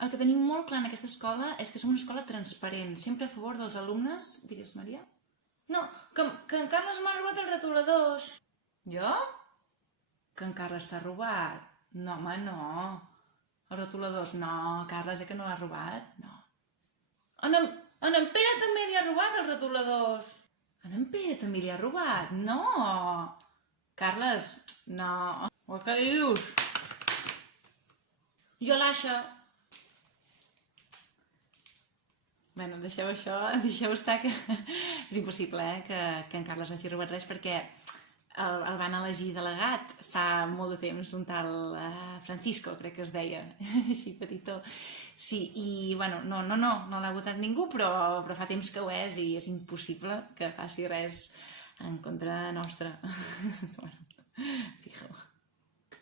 El que tenim molt clar en aquesta escola és que som una escola transparent, sempre a favor dels alumnes... Digues, Maria? No, que en Carles m'ha robat els retoladors. Jo? Que en Carles t'ha robat? No, home, no. Els retoladors, no. Carles, que no l'ha robat? No. En Pere també li ha robat els retoladors. En Pere també li ha robat? No. Carles, no. Què dius? Jo l'aixa. Bueno, deixeu això, deixeu estar, que és impossible que en Carles no hagi robat res, perquè el van elegir delegat fa molt de temps, un tal Francisco, crec que es deia, així petitó. Sí, i bueno, no l'ha votat ningú, però fa temps que ho és i és impossible que faci res en contra nostra. Bueno, fixeu.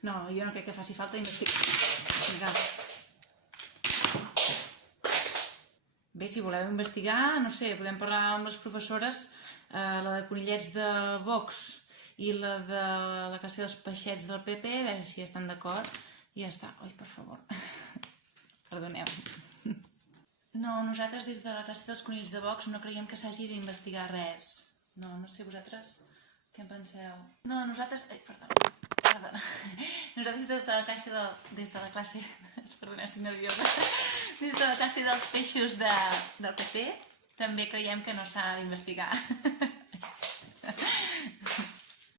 No, jo no crec que faci falta investigar. Bé, si voleu investigar, no sé, podem parlar amb les professores, la de conillets de Vox i la de la classe dels peixets del PP, a veure si estan d'acord, i ja està. Ui, per favor. Perdoneu. No, nosaltres des de la classe dels conills de Vox no creiem que s'hagi d'investigar res. No sé vosaltres què en penseu. No, nosaltres... Ai, perdona. Nosaltres des de la classe... Perdona, estic nerviosa. Des de la classe dels peixos del PP també creiem que no s'ha d'investigar.